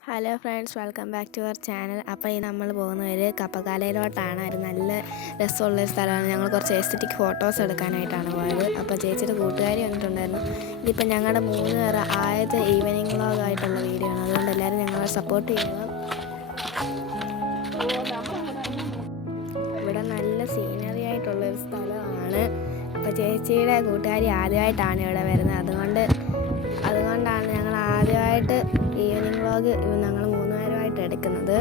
Hello friends, welcome back to our channel. അപ്പോൾ ഈ നമ്മൾ പോകുന്ന ഒരു കപ്പക്കാലയിലോട്ടാണ്. ഒരു നല്ല രസമുള്ളൊരു സ്ഥലമാണ്. ഞങ്ങൾ കുറച്ച് എസ്തറ്റിക് ഫോട്ടോസ് എടുക്കാനായിട്ടാണ് പോയത്. അപ്പോൾ ചേച്ചിയുടെ കൂട്ടുകാരി വന്നിട്ടുണ്ടായിരുന്നു. ഇതിപ്പോൾ ഞങ്ങളുടെ 3 പേർ ആദ്യത്തെ ഈവനിങ് വ്ളോഗായിട്ടുള്ള വീഡിയോ ആണ്. അതുകൊണ്ട് എല്ലാവരും ഞങ്ങളെ സപ്പോർട്ട് ചെയ്യണം. ഇവിടെ നല്ല സീനറി ആയിട്ടുള്ളൊരു സ്ഥലമാണ്. അപ്പോൾ ചേച്ചിയുടെ കൂട്ടുകാരി ആദ്യമായിട്ടാണ് ഇവിടെ വരുന്നത്. അതുകൊണ്ടാണ് ഞങ്ങൾ ആദ്യമായിട്ട് ഈവനിങ് വ്ളോഗ് ഞങ്ങൾ 3 പേരുമായിട്ട് എടുക്കുന്നത്.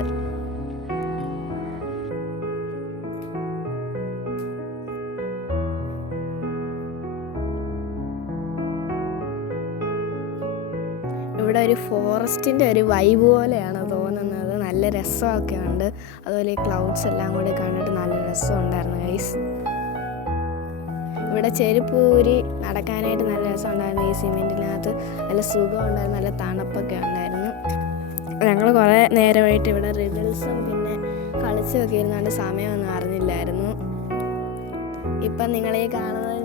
ഇവിടെ ഒരു ഫോറസ്റ്റിൻ്റെ ഒരു വൈബ് പോലെയാണ് തോന്നുന്നത്. നല്ല രസമൊക്കെ ഉണ്ട്. അതുപോലെ ഈ ക്ലൗഡ്സ് എല്ലാം കൂടി കണ്ടിട്ട് നല്ല രസമുണ്ടായിരുന്നു ഗൈസ്. ഇവിടെ ചെരുപ്പ് ഊരി നടക്കാനായിട്ട് നല്ല രസമുണ്ടായിരുന്നു. ഈ സിമെൻറ്റിനകത്ത് നല്ല സുഖമുണ്ടായിരുന്നു, നല്ല തണുപ്പൊക്കെ ഉണ്ടായിരുന്നു. ഞങ്ങൾ കുറേ നേരമായിട്ട് ഇവിടെ റിഡിൽസും പിന്നെ കളിച്ചുമൊക്കെ ഇരുന്നുകൊണ്ട് സമയമൊന്നും അറിഞ്ഞില്ലായിരുന്നു. ഇപ്പം നിങ്ങളീ കാണുന്നത്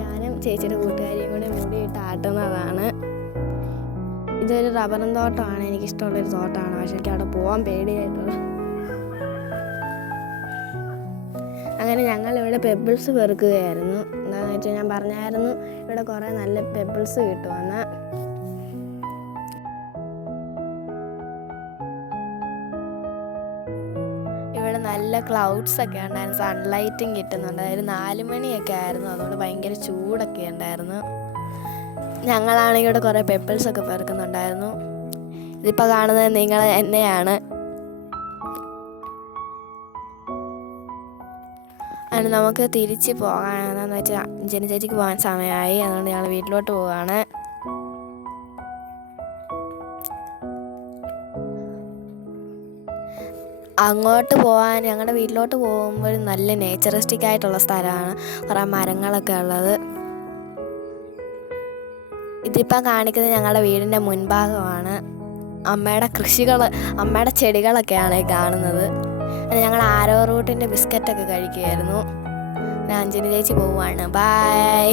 ഞാനും ചേച്ചിയുടെ കൂട്ടുകാരിയും കൂടി മുടിയിട്ട് ആട്ടുന്നതാണ്. ഇതൊരു റബ്ബറും തോട്ടമാണ്. എനിക്കിഷ്ടമുള്ളൊരു തോട്ടമാണ്. പക്ഷെ എനിക്ക് അവിടെ പോകാൻ പേടിയായിട്ടുള്ള. അങ്ങനെ ഞങ്ങളിവിടെ പെബിൾസ് പെറുക്കുകയായിരുന്നു. എന്താണെന്ന് വെച്ചാൽ ഞാൻ പറഞ്ഞായിരുന്നു ഇവിടെ കുറേ നല്ല പെബിൾസ് കിട്ടുമെന്ന്. ഇവിടെ നല്ല ക്ലൗഡ്സ് ഒക്കെ ഉണ്ടായിരുന്നു. സൺലൈറ്റും കിട്ടുന്നുണ്ട്. അതായത് 4 മണിയൊക്കെ ആയിരുന്നു. അതുകൊണ്ട് ഭയങ്കര ചൂടൊക്കെ ഉണ്ടായിരുന്നു. ഞങ്ങളാണെങ്കിൽ ഇവിടെ കുറേ പെബിൾസൊക്കെ പെറുക്കുന്നുണ്ടായിരുന്നു. ഇതിപ്പോൾ കാണുന്നത് നിങ്ങൾ എന്നെയാണ്. അതിന് നമുക്ക് തിരിച്ച് പോകാനെന്ന് വെച്ചാൽ ചേച്ചിക്ക് പോകാൻ സമയമായി. അതുകൊണ്ട് ഞങ്ങൾ വീട്ടിലോട്ട് പോവുകയാണ്. അങ്ങോട്ട് പോകാൻ ഞങ്ങളുടെ വീട്ടിലോട്ട് പോകുമ്പോൾ നല്ല നേച്ചറിസ്റ്റിക് ആയിട്ടുള്ള സ്ഥലമാണ്. കുറേ മരങ്ങളൊക്കെ ഉള്ളത്. ഇതിപ്പോൾ കാണിക്കുന്നത് ഞങ്ങളുടെ വീടിൻ്റെ മുൻഭാഗമാണ്. അമ്മയുടെ ചെടികളൊക്കെയാണ് ഈ കാണുന്നത്. ഞങ്ങൾ ആരോ റൂട്ടിൻ്റെ ബിസ്ക്കറ്റൊക്കെ കഴിക്കുമായിരുന്നു. അഞ്ജലി ചേച്ചി പോവുകയാണ്. ബൈ.